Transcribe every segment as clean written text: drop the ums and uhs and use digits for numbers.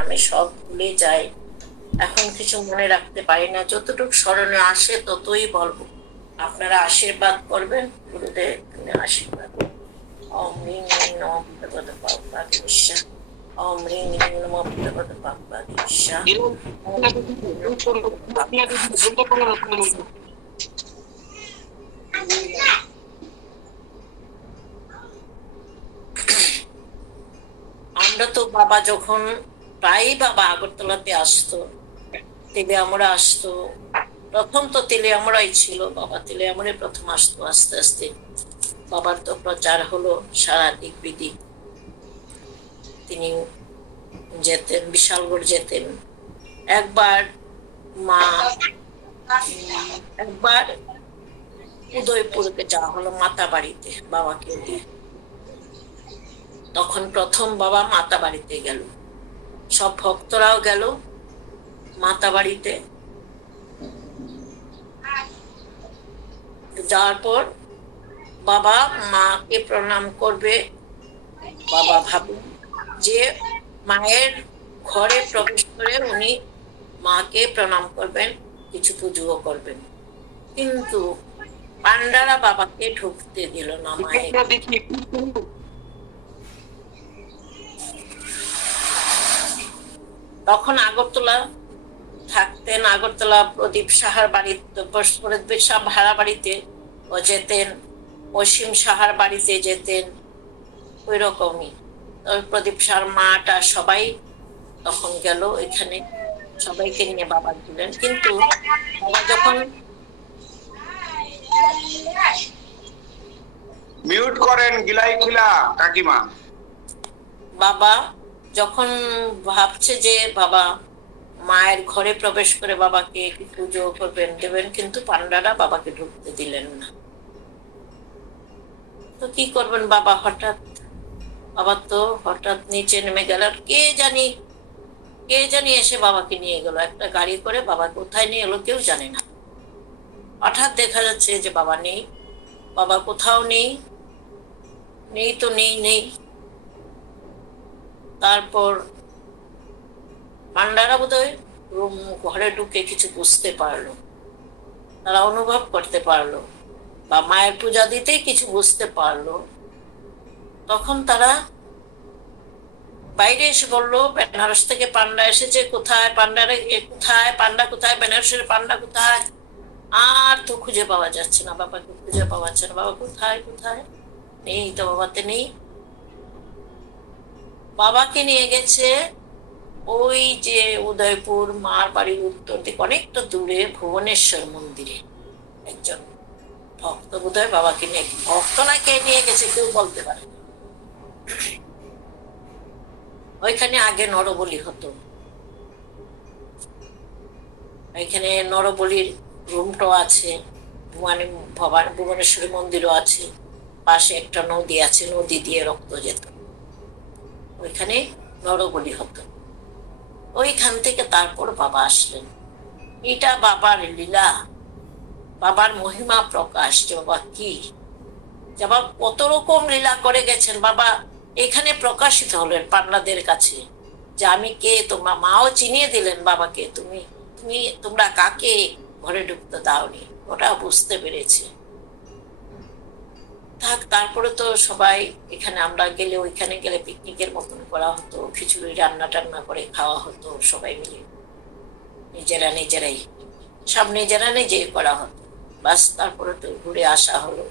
আমি সব ভুলে যাই, এখন কিছু মনে রাখতে পারি না, যতটুকু স্মরণে আসে ততই বলবো। আপনারা আশীর্বাদ করবেন, গুরুদেব আশীর্বাদ। ওম হ্রিং হ্রিং নমো ভগবতে পাপা ওম হ্রিং হ্রিং নমো ভগবতে পাপা আমরা তো বাবা যখন প্রায়ই বাবা আগরতলাতে আসতো, তেলে আমরা আসতো, প্রথম তো তেলে আমরাই ছিল, বাবা তেলে আমরাই প্রথম আসতো, আস্তে আস্তে বাবার তো প্রচার হলো সারা দিক বিদিক, তিনি যেতেন, বিশালগড় যেতেন। একবার মা একবার উদয়পুরকে যাওয়া হলো মাতা বাড়িতে বাবাকে দিয়ে, তখন প্রথম বাবা মাতা বাড়িতে গেল, সব ভক্তরাও গেল মাতা বাড়িতে। যাওয়ার পর বাবা মাকে প্রণাম করবে, বাবা ভাবেন যে মায়ের ঘরে প্রবেশ করে উনি মাকে প্রণাম করবেন, কিছু পুজোও করবেন, কিন্তু পান্ডারা বাবাকে ঢুকতে দিল না মায়ের। তখন আগরতলা থাকতেন, আগরতলা প্রদীপ সাহার বাড়িতে, প্রদীপ সাহা ভাড়া বাড়িতে ও যেতেন, অসীম সাহার বাড়িতে যেতেন, ওই রকমই। প্রদীপ সাহার মাটা সবাই তখন গেল এখানে, সবাইকে নিয়ে বাবা দিলেন। কিন্তু বাবা যখন মিউট করেন গিলাই খিলা কাকিমা, বাবা যখন ভাবছে যে বাবা মায়ের ঘরে প্রবেশ করে বাবাকে পুজো করবেন দেবেন, কিন্তু পান্ডারা বাবাকে ঢুকতে দিলেন না। তো কি করবেন বাবা, হঠাৎ নিচে নেমে গেল, কে জানি এসে বাবাকে নিয়ে গেল একটা গাড়ি করে, বাবা কোথায় নিয়ে এলো কেউ জানে না। হঠাৎ দেখা যাচ্ছে যে বাবা নেই, বাবা কোথাও নেই, তো নেই। তারপর পান্ডারা বোধহয় ঘরে ঢুকে কিছু বুঝতে পারলো, তারা অনুভব করতে পারলো, বা মায়ের পূজা দিতেই কিছু বুঝতে পারলো। তখন তারা বাইরে এসে বললো, বেনারস থেকে পান্ডা এসেছে, কোথায় পান্ডা কোথায়, বেনারসের পান্ডা কোথায়? আর তো খুঁজে পাওয়া যাচ্ছে না, বাবাকে খুঁজে পাওয়া যাচ্ছে না, বাবা কোথায় নেই তো, বাবাতে নেই। বাবাকে নিয়ে গেছে ওই যে উদয়পুর মার বাড়ির উত্তর দিকে অনেকটা দূরে ভুবনেশ্বর মন্দিরে একজন ভক্ত বোধহয় বাবাকে নিয়ে, ভক্ত না কে নিয়ে গেছে কেউ বলতে পারে না। ওইখানে আগে নরবলি হতো, এখানে নরবলির রুমটাও আছে, ভুবনেশ্বরী মন্দিরও আছে, পাশে একটা নদী আছে, নদী দিয়ে রক্ত যেত, ওইখানে নরবলি হতো। ওইখান থেকে তারপর বাবা আসলেন। এটা বাবার লীলা, বাবার মহিমা প্রকাশ, যে বাবা কি, যে বাবা কত রকম লীলা করে গেছেন। বাবা এখানে প্রকাশিত হলেন পান্ডাদের কাছে, যে আমি কে, তোমরা মাও চিনিয়ে দিলেন বাবাকে, তোমরা কাকে ঘরে ঢুকতে দাওনি, ওটা বুঝতে পেরেছে। তারপরে তো সবাই এখানে আমরা গেলে, ওইখানে গেলে পিকনিকের মতন করা হতো, খিচুড়ি রান্না টান্না করে খাওয়া হতো সবাই মিলে, নিজেরাই সব নিজে করা হতো। বাস তারপরে তো ঘুরে আসা হলো।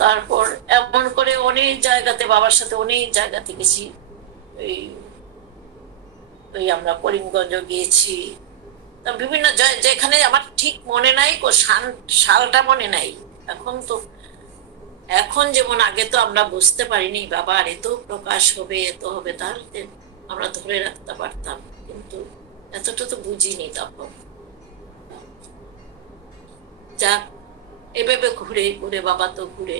তারপর এমন করে অনেক জায়গাতে বাবার সাথে অনেক জায়গাতে গেছি, ওই আমরা করিমগঞ্জ গিয়েছি, বিভিন্ন যেখানে আমার ঠিক মনে নাই, সালটা মনে নাই। এখন যেমন আগে তো আমরা বুঝতে পারিনি বাবার এত প্রকাশ হবে, এত হবে, তাহলে আমরা ধরে রাখতে পারতাম, কিন্তু এতটা তো বুঝিনি তখন। যাক, এভাবে ঘুরে ঘুরে বাবা তো ঘুরে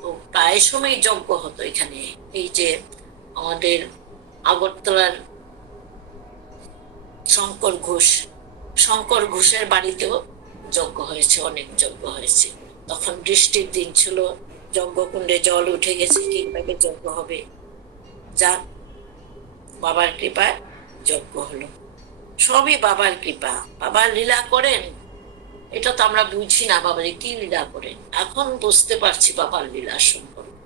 তো প্রায় সময় যজ্ঞ হতো এখানে। এই যে আমাদের আগরতলার শঙ্কর ঘোষের বাড়িতেও যজ্ঞ হয়েছে, অনেক যজ্ঞ হয়েছে। তখন বৃষ্টির দিন ছিল, যজ্ঞকুণ্ডে জল উঠে গেছে, কিভাবে যজ্ঞ হবে, যাক বাবার কৃপায় যজ্ঞ হলো। সবই বাবার কৃপা, বাবা লীলা করেন। এটা তো আমরা বুঝি না বাবার কি লীলা করেন, এখন বুঝতে পারছি বাবার লীলা সম্পর্কে।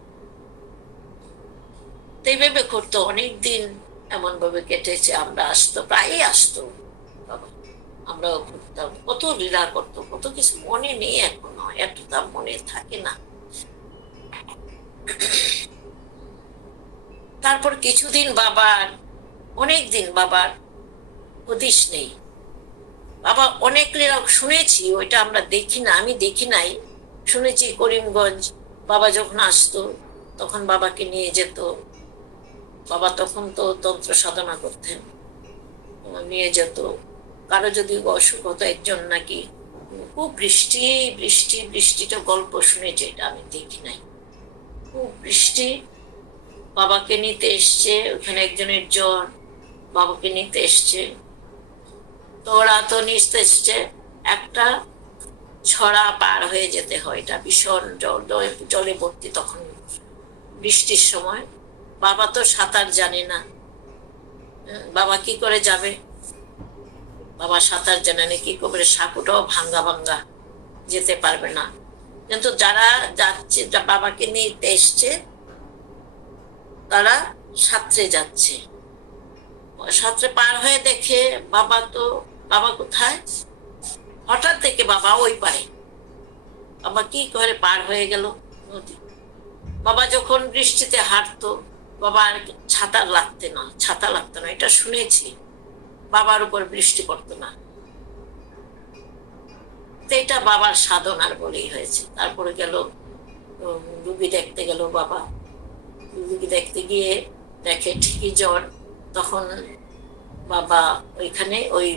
এইভাবে করতো অনেকদিন, এমন ভাবে কেটেছে। আমরা আসতো, প্রায়ই আসতো বাবা, আমরাও ঘুরতাম, কত লীলা করতো, কত কিছু মনে নেই এখনো, এতটা মনে থাকে না। তারপর কিছুদিন বাবার, অনেকদিন বাবার হদিস নেই। বাবা অনেক লীলা শুনেছি, ওইটা আমরা দেখি না, আমি দেখি নাই, শুনেছি করিমগঞ্জ বাবা যখন আসতো তখন বাবাকে নিয়ে যেত। বাবা তখন তো তন্ত্র সাধনা করতেন, নিয়ে যেত। কারো যদি অসুখ হতো, একজন নাকি খুব বৃষ্টি বৃষ্টি বৃষ্টিটা গল্প শুনেছে, এটা আমি দেখি নাই। খুব বৃষ্টি, বাবাকে নিতে এসছে, ওখানে একজনের জ্বর, বাবাকে নিতে এসছে, তো ওরা তো নিতে এসছে, একটা ছড়া পার হয়ে যেতে হয়, এটা ভীষণ জলে ভর্তি তখন বৃষ্টির সময়। বাবা তো সাঁতার জানে না, বাবা কি করে যাবে, বাবা সাঁতার জানে না, কি করে, সাঁকুটাও ভাঙ্গা ভাঙ্গা, যেতে পারবে না। কিন্তু যারা যাচ্ছে, বাবাকে নিতে এসছে, তারা সাঁতরে যাচ্ছে, সাঁতরে পার হয়ে দেখে বাবা তো, বাবা কোথায়, হঠাৎ দেখে বাবা ওই পারে। বাবা কি করে পার হয়ে গেল নদী। বাবা যখন বৃষ্টিতে হাঁটতো, বাবার ছাতা লাগতো না, এটা শুনেছি, বাবার উপর বৃষ্টি পড়তো না। এটা বাবার সাধনার বলেই হয়েছে। তারপরে গেল রুগী দেখতে গেল বাবা, রুগী দেখতে গিয়ে দেখে ঠিকই জ্বর। তখন বাবা ওইখানে, ওই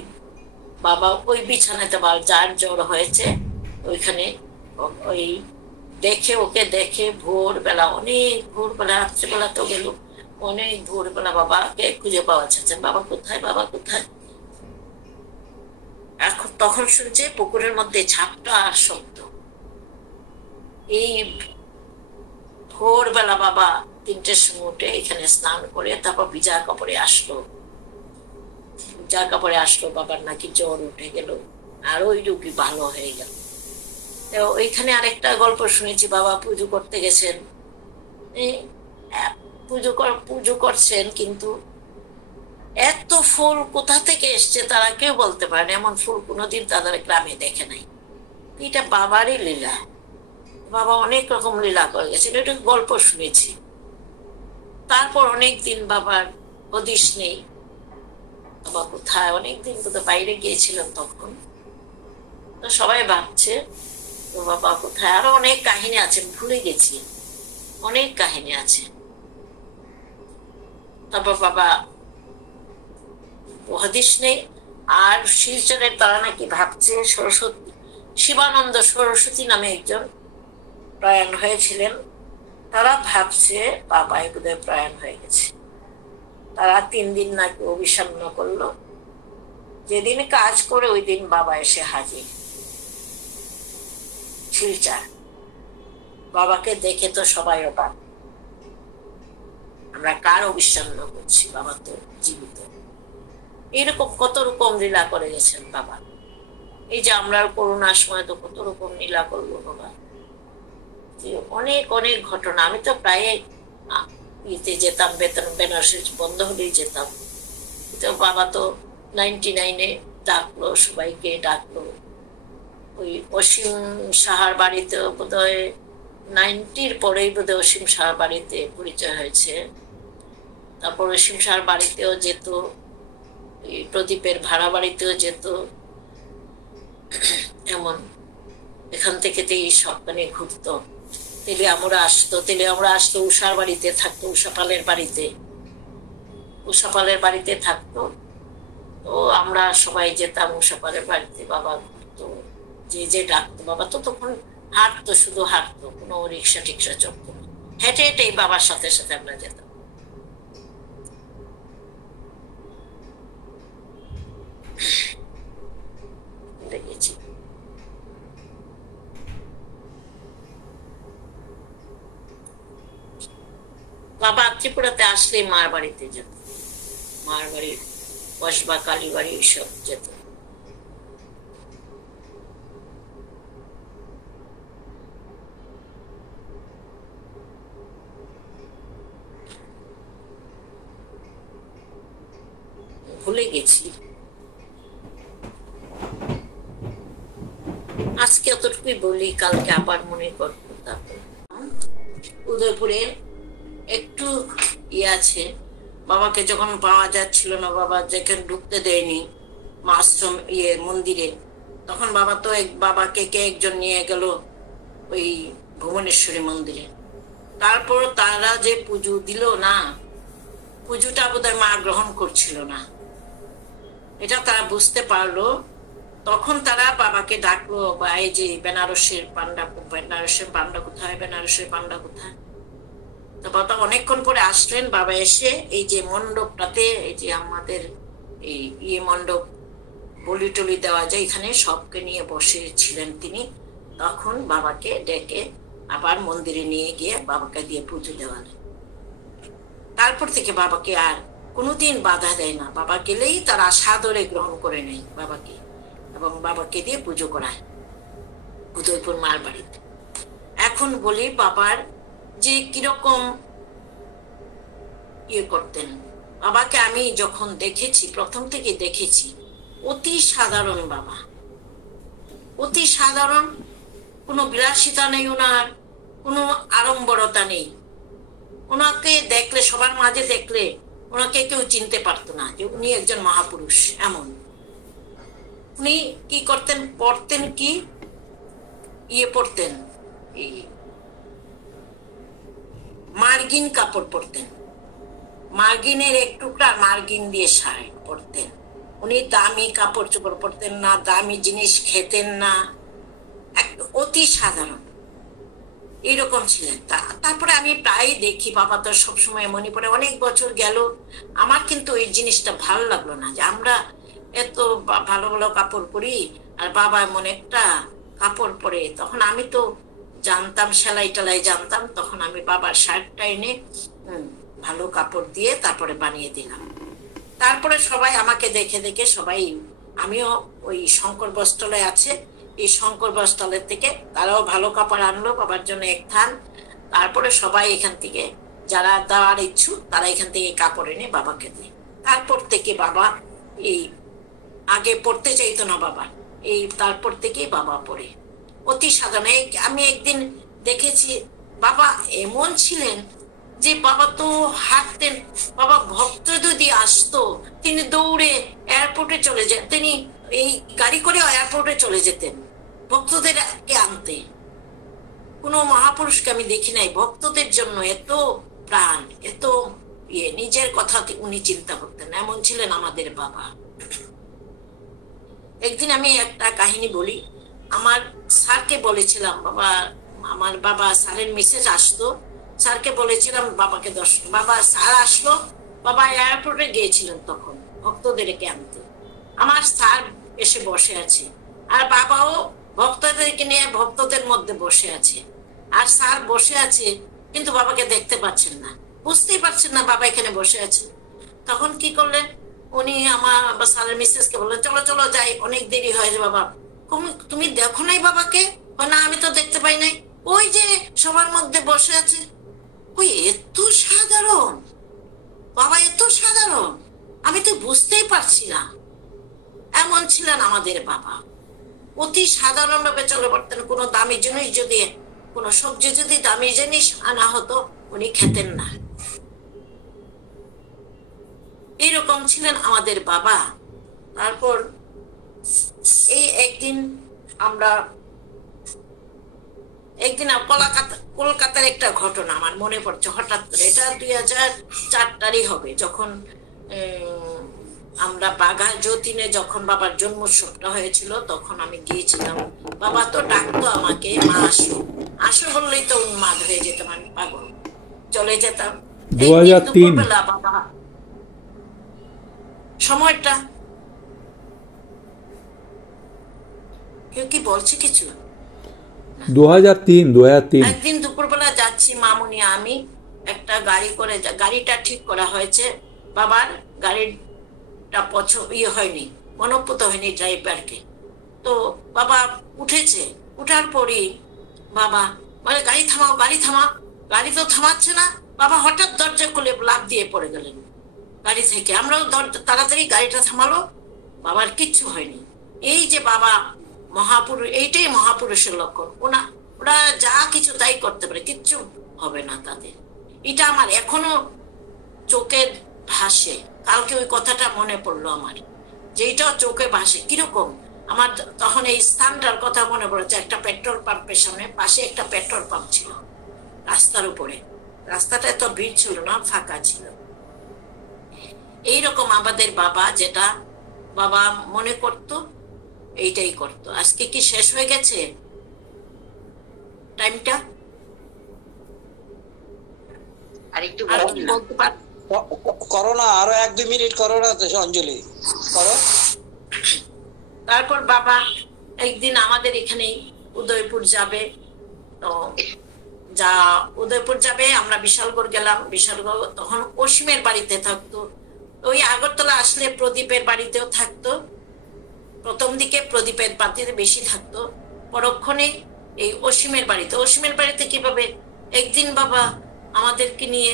বাবা ওই বিছানাতে, যার জ্বর হয়েছে ওইখানে, ওই দেখে, ওকে দেখে ভোরবেলা, অনেক ভোরবেলা, রাত্রিবেলা তো গেল, অনেক ভোরবেলা বাবাকে খুঁজে পাওয়া যাচ্ছে, বাবা কোথায়, বাবা কোথায়। এখন তখন শুনছে পুকুরের মধ্যে ঝাপটা শব্দ। এই ভোরবেলা বাবা 3টের সময় উঠে এখানে স্নান করে তারপর ভিজা কাপড়ে আসলো, বাবার নাকি জ্বর উঠে গেল, আর ওই রোগী ভালো হয়ে গেল। ওইখানে আরেকটা গল্প শুনেছি, বাবা পুজো করতে গেছেন, পুজো করছেন, কিন্তু এত ফুল কোথা থেকে এসছে তারা কেউ বলতে পারে না, এমন ফুল কোনোদিন তাদের গ্রামে দেখে নাই। এটা বাবারই লীলা, বাবা অনেক রকম লীলা করে গেছেন, এটা গল্প শুনেছি। তারপর অনেকদিন বাবার হদিস নেই, বাবা কোথায়, অনেকদিন তো বাইরে গিয়েছিলাম তখন, তো সবাই ভাবছে তো বাবা কোথায়। আরো অনেক কাহিনী আছে, ভুলে গেছি, অনেক কাহিনী আছে। তারপর বাবা হদিস নেই। আর শিলচরের তারা নাকি ভাবছে সরস্বতী, শিবানন্দ সরস্বতী নামে একজন প্রয়াণ হয়েছিলেন, তারা ভাবছে বাবাই বোধহয় প্রয়াণ হয়ে গেছে। তারা 3 দিন নাকি অভিসন্ন করলো, যেদিন কাজ করে ওই দিন বাবা এসে হাজির শিলচর। বাবাকে দেখে তো সবাই অবাক, আমরা কার অভিসন্ন করছি, বাবা তো জীবিত। এরকম কত রকম লীলা করে গেছেন বাবা। এই যে আমরা করোনার সময় তো কত রকম লীলা করলো বাবা, অনেক অনেক ঘটনা। আমি তো প্রায় ইতে যেতাম, বেনারসি বন্ধ হলেই যেতাম। তো বাবা তো 99-এ ডাকলো, সবাইকে ডাকলো। ওই অসীম সাহার বাড়িতে বোধহয় 90-র পরেই বোধহয় অসীম সাহার বাড়িতে পরিচয় হয়েছে। তারপর অসীম সাহার বাড়িতেও যেত, প্রদীপের ভাড়া বাড়িতেও যেত, এমন এখান থেকে সবখানে ঘুরতো। তেলে আমরা আসতো, উষার বাড়িতে থাকতো, উষাপালের বাড়িতে থাকতো। তো আমরা সবাই যেতাম উষাপালের বাড়িতে, বাবা ঘুরতো, যে ডাকতো। বাবা তো তখন হাঁটতো, শুধু হাঁটতো, কোনো রিক্সা টিক্সা চলতো না, হেঁটে হেঁটেই বাবার সাথে সাথে আমরা যেতাম। দেখেছি বাবা ত্রিপুরাতে আসলে মার বাড়িতে যেত, মার বাড়ি কসবা কালীবাড়ি এইসব যেত। ভুলে গেছি, আজকে অতটুকুই বলি, কালকে আবার মনে করবো। তারপর উদয়পুরের একটু আছে, বাবাকে যখন পাওয়া যাচ্ছিল না, বাবা যেখানে ঢুকতে দেয়নি আশ্রম মন্দিরে, তখন বাবা তো বাবাকে কে একজন নিয়ে গেল ওই ভুবনেশ্বরী মন্দিরে। তারপর তারা যে পুজো দিল না, পুজোটা বোধহয় মা গ্রহণ করছিল না, এটা তারা বুঝতে পারলো। তখন তারা বাবাকে ডাকলো, বা এই যে বেনারসের পান্ডা, বেনারসের পান্ডা কোথায়, বেনারসের পান্ডা কোথায়। তো বাবা অনেকক্ষণ পরে আসলেন। বাবা এসে এই যে মণ্ডপটাতে, এই যে আমাদের এই মণ্ডপ বলি টলি দেওয়া যায়, এখানে সবকে নিয়ে বসেছিলেন তিনি। তখন বাবাকে ডেকে আবার মন্দিরে নিয়ে গিয়ে বাবাকে দিয়ে পুজো দেওয়ালেন। তারপর থেকে বাবাকে আর কোনোদিন বাধা দেয় না, বাবা গেলেই তারা সাদরে গ্রহণ করে নেয় বাবাকে, এবং বাবাকে দিয়ে পুজো করায় উদয়পুর মার বাড়িতে। এখন বলি বাবার যে কিরকম করতেন। বাবাকে আমি যখন দেখেছি, প্রথম থেকে দেখেছি, অতি সাধারণ বাবা, অতি সাধারণ, কোনো বিলাসিতা নেই ওনার, কোনো আড়ম্বরতা নেই। ওনাকে দেখলে, সবার মাঝে দেখলে ওনাকে কেউ চিনতে পারতো না যে উনি একজন মহাপুরুষ। এমন উনি কি করতেন, পড়তেন কি পড়তেন, এই মার্গিন কাপড় পরতেন, মার্গিনের এক টুকরা মার্গিন দিয়ে শাড়ি পরতেন। উনি দামি কাপড় চোপড় পরতেন না, দামি জিনিস খেতেন না, অতি সাধারণ এইরকম ছিলেন। তারপরে আমি প্রায় দেখি, বাবা তো সবসময় মনে পড়ে, অনেক বছর গেল, আমার কিন্তু এই জিনিসটা ভালো লাগলো না যে আমরা এত ভালো ভালো কাপড় পরি আর বাবা এমন একটা কাপড় পরে। তখন আমি তো জানতাম, সেলাই টেলাই জানতাম, তখন আমি বাবার শার্টটা এনে ভালো কাপড় দিয়ে তারপরে বানিয়ে দিলাম। তারপরে সবাই আমাকে দেখে দেখে সবাই, আমিও ওই শঙ্কর বস্ত্রালয় আছে, এই শঙ্কর বস্ত্রালয় থেকে তারাও ভালো কাপড় আনলো বাবার জন্য এক থান। তারপরে সবাই এখান থেকে, যারা দেওয়ার ইচ্ছুক তারা এখান থেকে কাপড় এনে বাবাকে দেয়। তারপর থেকে বাবা এই, আগে পড়তে চাইতো না বাবা, এই তারপর থেকেই বাবা পড়ে অতি সাধারণ। আমি একদিন দেখেছি বাবা এমন ছিলেন যে বাবা তো হাঁটতেন, বাবা ভক্ত যদি আসতো তিনি দৌড়ে এয়ারপোর্টে চলে যেতেন, তিনি এই গাড়ি করে এয়ারপোর্টে চলে যেতেন ভক্তদেরকে আনতে। কোনো মহাপুরুষকে আমি দেখি নাই ভক্তদের জন্য এত প্রাণ, এত নিজের কথা উনি চিন্তা করতেন, এমন ছিলেন আমাদের বাবা। একদিন আমি একটা কাহিনী বলি, আমার স্যারকে বলেছিলাম, বাবা আমার বাবা স্যারের মেসেজ আসতো, স্যারকে বলেছিলাম বাবাকে দর্শন, বাবা স্যার আসলো, বাবা এয়ারপোর্টে গিয়েছিলেন তখন ভক্তদেরকে আনতে। আমার স্যার এসে বসে আছে আর বাবাও ভক্তদেরকে নিয়ে ভক্তদের মধ্যে বসে আছে, আর স্যার বসে আছে কিন্তু বাবাকে দেখতে পাচ্ছেন না, বুঝতেই পারছেন না বাবা এখানে বসে আছে। তখন কি করলেন, উনি আমার স্যারের মিসেসকে বললেন, চলো চলো যাই, অনেক দেরি হয়েছে বাবা। তুমি দেখো নাই বাবাকে? না আমি তো দেখতে পাই নাই, ওই যে সবার মধ্যে বসে আছে। ওই এত সাধারণ বাবা, এত সাধারণ, আমি তো বুঝতেই পারছি না। এমন ছিলেন আমাদের বাবা, অতি সাধারণ ভাবে চলে পড়তেন। কোনো দামি জিনিস যদি, কোনো সবজি যদি দামি জিনিস আনা হতো উনি খেতেন না, এইরকম ছিলেন আমাদের বাবা। তারপর এই একদিন আমরা, একদিন কলকাতার একটা ঘটনা আমার মনে পড়ছে হঠাৎ করে, এটা 2004 হবে, যখন আমরা বাঘা যতীনে যখন বাবার জন্মোৎসবটা হয়েছিল তখন আমি গিয়েছিলাম। বাবা তো ডাকতো আমাকে, মা আসো আসো বললেই তো উন্মাদ হয়ে যেতাম, আমি পাগল, চলে যেতাম। 2003 বাবা সময়টা কেউ কি বলছে কিছু? 2003 একদিন দুপুরবেলা যাচ্ছি মামুনি আমি একটা গাড়ি করে গাড়িটা ঠিক করা হয়েছে, বাবার গাড়িটা হয়নি, মনোপুত হয়নি ড্রাইভারকে। তো বাবা উঠেছে, উঠার পরই বাবা বলে গাড়ি থামাও, গাড়ি থামাও। গাড়ি তো থামাচ্ছে না। বাবা হঠাৎ দরজা খুলে লাফ দিয়ে পড়ে গেলেন গাড়ি থেকে। আমরাও তাড়াতাড়ি গাড়িটা থামালো, বাবার কিচ্ছু হয়নি। এই যে বাবা মহাপুরুষ, এইটাই মহাপুরুষের লক্ষণ। ওরা যা কিছু তাই করতে পারে, কিচ্ছু হবে না তাদের। এটা আমার এখনো চোখে ভাসে। কালকে ওই কথাটা মনে পড়লো আমার, যেটাও চোখে ভাসে। কিরকম আমার তখন এই স্থানটার কথা মনে পড়েছে। একটা পেট্রোল পাম্পের সামনে, পাশে একটা পেট্রোল পাম্প ছিল রাস্তার উপরে। রাস্তাটা এত ভিড় ছিল না, ফাঁকা ছিল। এইরকম আমাদের বাবা যেটা বাবা মনে করত, এইটাই করত। আজকে কি শেষ হয়ে গেছে টাইমটা? আর একটু আর কি বলতে পার? করো না, আরো 1-2 মিনিট করো না অঞ্জলি, করো। তারপর বাবা একদিন আমাদের এখানেই উদয়পুর যাবে। তো উদয়পুর যাবে, আমরা বিশালগড় গেলাম। বিশালগড় তখন অসীমের বাড়িতে থাকতো। ওই আগরতলা আসলে প্রদীপের বাড়িতেও থাকতো। প্রথম দিকে প্রদীপের বাড়িতে বেশি থাকতো, পরক্ষণে এই অসীমের বাড়িতে। অসীমের বাড়িতে কিভাবে একদিন বাবা আমাদেরকে নিয়ে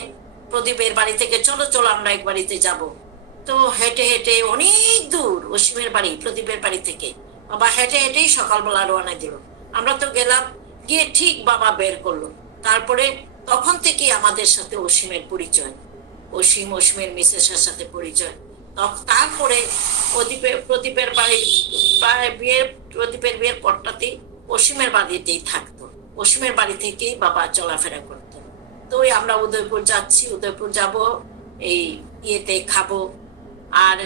প্রদীপের বাড়ি থেকে চলো চলো আমরা এক বাড়িতে যাব। তো হেঁটে হেঁটে অনেক দূর অসীমের বাড়ি প্রদীপের বাড়ি থেকে। বাবা হেঁটে হেঁটেই সকালবেলা রওনা দিল। আমরা তো গেলাম, গিয়ে ঠিক বাবা বের করলো। তারপরে তখন থেকে আমাদের সাথে অসীমের পরিচয়, অসীমের মিসেসের সাথে পরিচয়। তারপরে প্রদীপের বিয়ের পরটাতেই অসীমের বাড়িতেই থাকতো। অসীমের বাড়ি থেকেই বাবা চলাফেরা করতো। তো আমরা উদয়পুর যাচ্ছি, উদয়পুর যাব, এই ইয়েতে খাবো। আর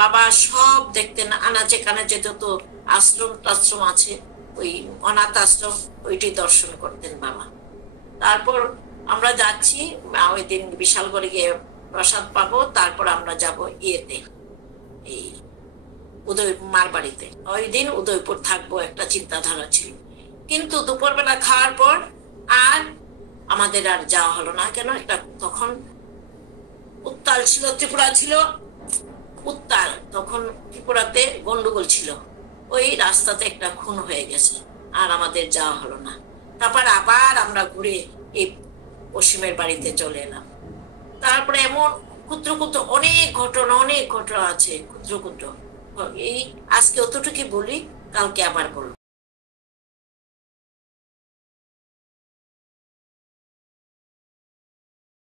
বাবা সব দেখতেন, আনাচে কানাচে যত আশ্রম টাশ্রম আছে, ওই অনাথ আশ্রম, ওইটি দর্শন করতেন বাবা। তারপর আমরা যাচ্ছি, ওই দিন বিশালগড়ে গিয়ে প্রসাদ পাবো। তারপর আমরা যাব ইয়েতে, এই মার বাড়িতে। ওই দিন উদয়পুর থাকবো একটা চিন্তাধারা ছিল। কিন্তু দুপুরবেলা খাওয়ার পর আর আমাদের আর যাওয়া হলো না। কেন? একটা তখন উত্তাল ছিল, ত্রিপুরা ছিল উত্তাল। তখন ত্রিপুরাতে গন্ডগোল ছিল, ওই রাস্তাতে একটা খুন হয়ে গেছে, আর আমাদের যাওয়া হলো না। তারপর আবার আমরা ঘুরে এই অসীমের বাড়িতে চলে এলাম। তারপরে এমন ক্ষুদ্র ক্ষুদ্র অনেক ঘটনা আছে, ক্ষুদ্র ক্ষুদ্র। এই আজকে অতটুকু বলি, কালকে আবার বলবো।